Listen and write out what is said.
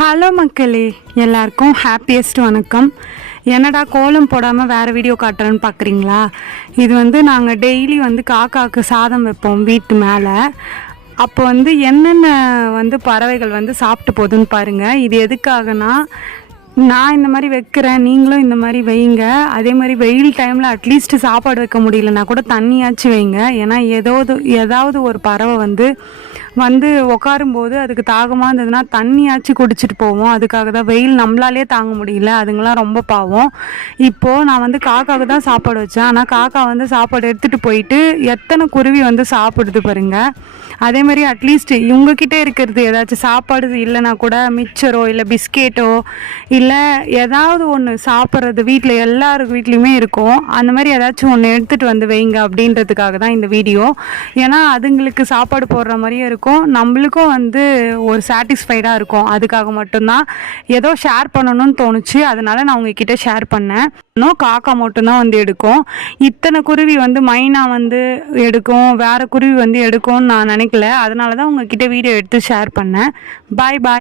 Hello மக்களே, எல்லாருக்கும் happiest வணக்கம். என்னடா கோலம் போடாமல் வேறு வீடியோ காட்டுறேன்னு பார்க்குறீங்களா? இது நாங்கள் டெய்லி காக்காவுக்கு சாதம் வைப்போம் வீட்டு மேலே. அப்போ என்னென்ன பறவைகள் சாப்பிட்டு போகுதுன்னு பாருங்கள். இது எதுக்காகனா, நான் இந்த மாதிரி வைக்கிறேன், நீங்களும் இந்த மாதிரி வைங்க. அதே மாதிரி வெயில் டைமில் அட்லீஸ்ட் சாப்பாடு வைக்க முடியலன்னா கூட தண்ணியாச்சும் வைங்க. ஏன்னா ஏதாவது ஒரு பறவை உட்காரும்போது அதுக்கு தாகமாக இருந்ததுன்னா தண்ணியாச்சும் குடிச்சிட்டு போவோம். அதுக்காக தான். வெயில் நம்மளாலே தாங்க முடியல, அதுங்களாம் ரொம்ப பாவம். இப்போது நான் காக்காவுக்கு தான் சாப்பாடு வச்சேன். ஆனால் காக்கா சாப்பாடு எடுத்துகிட்டு போயிட்டு எத்தனை குருவி சாப்பிடுது பாருங்க. அதே மாதிரி அட்லீஸ்ட் இவங்கக்கிட்டே இருக்கிறது ஏதாச்சும் சாப்பாடு இல்லைன்னா கூட மிச்சரோ இல்லை பிஸ்கெட்டோ இல்லை ஏதாவது ஒன்று சாப்பிட்றது வீட்டில் எல்லார் வீட்லேயுமே இருக்கும். அந்த மாதிரி ஏதாச்சும் ஒன்று எடுத்துகிட்டு வைங்க அப்படின்றதுக்காக தான் இந்த வீடியோ. ஏன்னா அதுங்களுக்கு சாப்பாடு போடுற மாதிரியே இருக்கும், நம்மளுக்கும் ஒரு சாட்டிஸ்ஃபைடாக இருக்கும். அதுக்காக மட்டும்தான் ஏதோ ஷேர் பண்ணணும்னு தோணுச்சு, அதனால நான் உங்ககிட்ட ஷேர் பண்ணேன். இன்னும் காக்கா மட்டும்தான் எடுக்கும். இத்தனை குருவி மைனா எடுக்கும், வேறு குருவி எடுக்கும்னு நான் நினைக்கல. அதனால தான் உங்ககிட்ட வீடியோ எடுத்து ஷேர் பண்ணேன். பாய் பாய்.